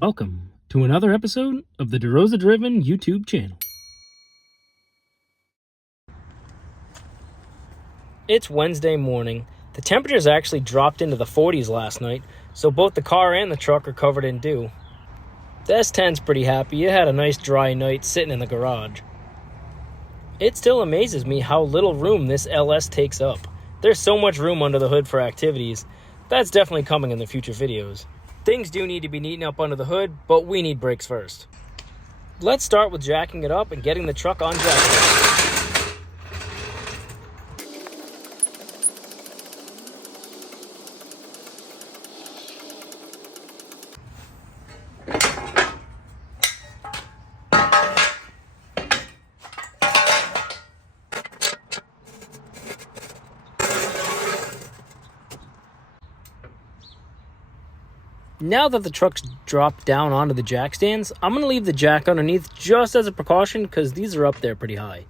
Welcome to another episode of the DeRosa Driven YouTube channel. It's Wednesday morning. The temperatures actually dropped into the 40s last night, so both the car and the truck are covered in dew. The S10's pretty happy. It had a nice dry night sitting in the garage. It still amazes me how little room this LS takes up. There's so much room under the hood for activities. That's definitely coming in the future videos. Things do need to be neatened up under the hood, but we need brakes first. Let's start with jacking it up and getting the truck on jack. Now that the truck's dropped down onto the jack stands, I'm going to leave the jack underneath just as a precaution because these are up there pretty high.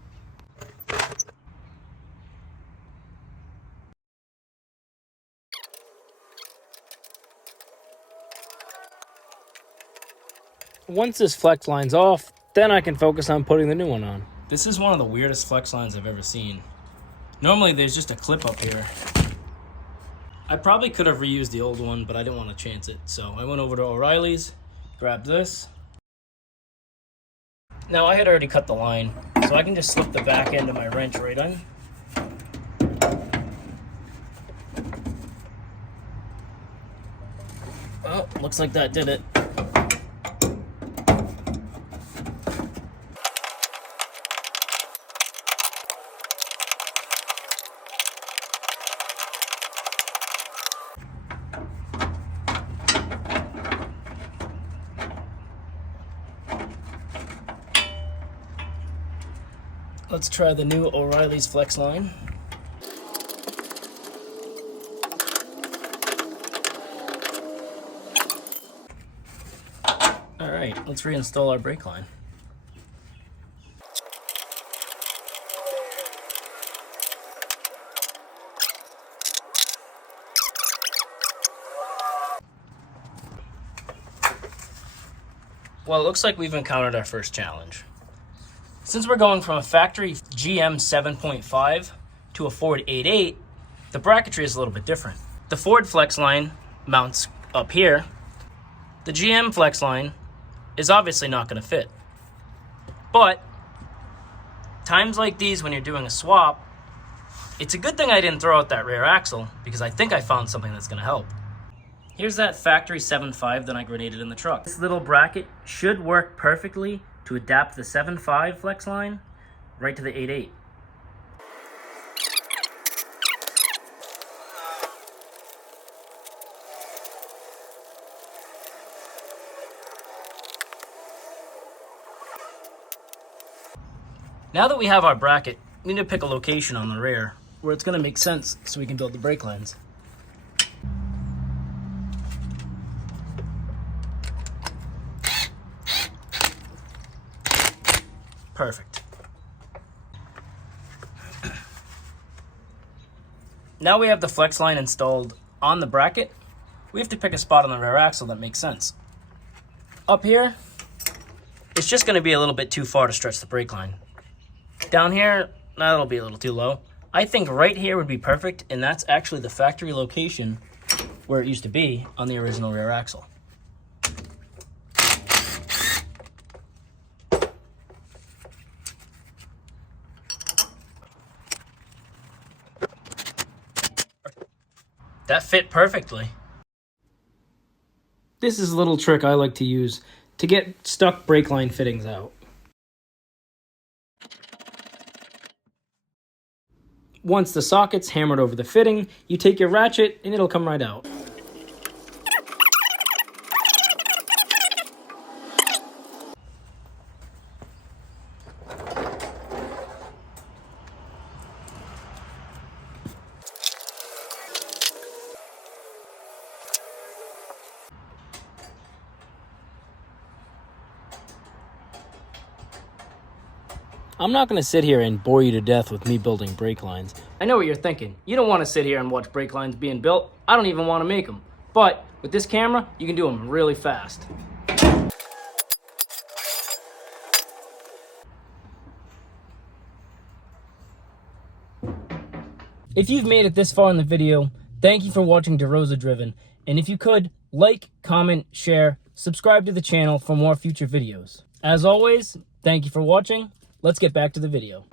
Once this flex line's off, then I can focus on putting the new one on. This is one of the weirdest flex lines I've ever seen. Normally there's just a clip up here. I probably could have reused the old one, but I didn't want to chance it. So I went over to O'Reilly's, grabbed this. Now I had already cut the line, so I can just slip the back end of my wrench right on. Oh, looks like that did it. Let's try the new O'Reilly's flex line. All right, let's reinstall our brake line. Well, it looks like we've encountered our first challenge. Since we're going from a factory GM 7.5 to a Ford 8.8, the bracketry is a little bit different. The Ford flex line mounts up here. The GM flex line is obviously not going to fit. But times like these when you're doing a swap, it's a good thing I didn't throw out that rear axle because I think I found something that's going to help. Here's that factory 7.5 that I grenaded in the truck. This little bracket should work perfectly to adapt the 7.5 flex line right to the 8.8. Now that we have our bracket, we need to pick a location on the rear where it's going to make sense so we can build the brake lines. Perfect. Now we have the flex line installed on the bracket. We have to pick a spot on the rear axle that makes sense. Up here, it's just going to be a little bit too far to stretch the brake line. Down here, that'll be a little too low. I think right here would be perfect, and that's actually the factory location where it used to be on the original rear axle. That fit perfectly. This is a little trick I like to use to get stuck brake line fittings out. Once the socket's hammered over the fitting, you take your ratchet and it'll come right out. I'm not going to sit here and bore you to death with me building brake lines. I know what you're thinking. You don't want to sit here and watch brake lines being built. I don't even want to make them. But With this camera, you can do them really fast. If you've made it this far in the video, thank you for watching DeRosa Driven. And if you could, like, comment, share, subscribe to the channel for more future videos. As always, thank you for watching. Let's get back to the video.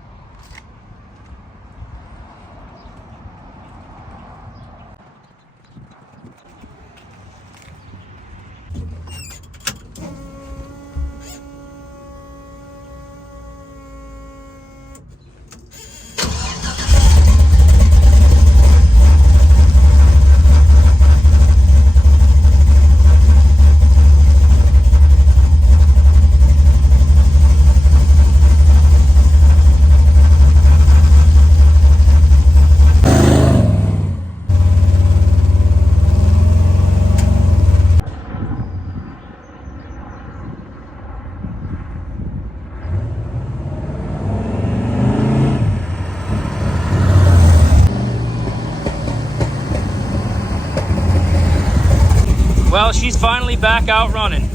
Well, she's finally back out running.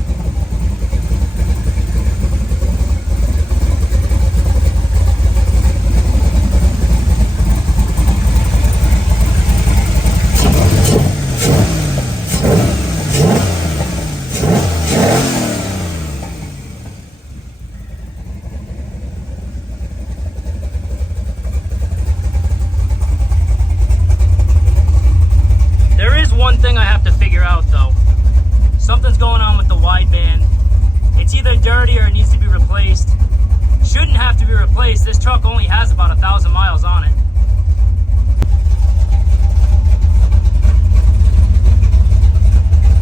There is one thing I have to figure out though. Something's going on with the wideband. It's either dirty or it needs to be replaced. Shouldn't have to be replaced. This truck only has about 1,000 miles on it.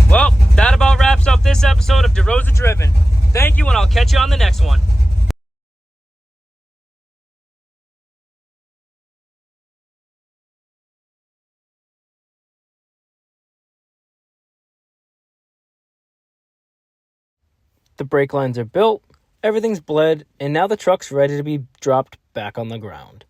Well, that about wraps up this episode of DeRosa Driven. Thank you, and I'll catch you on the next one. The brake lines are built, everything's bled, and now the truck's ready to be dropped back on the ground.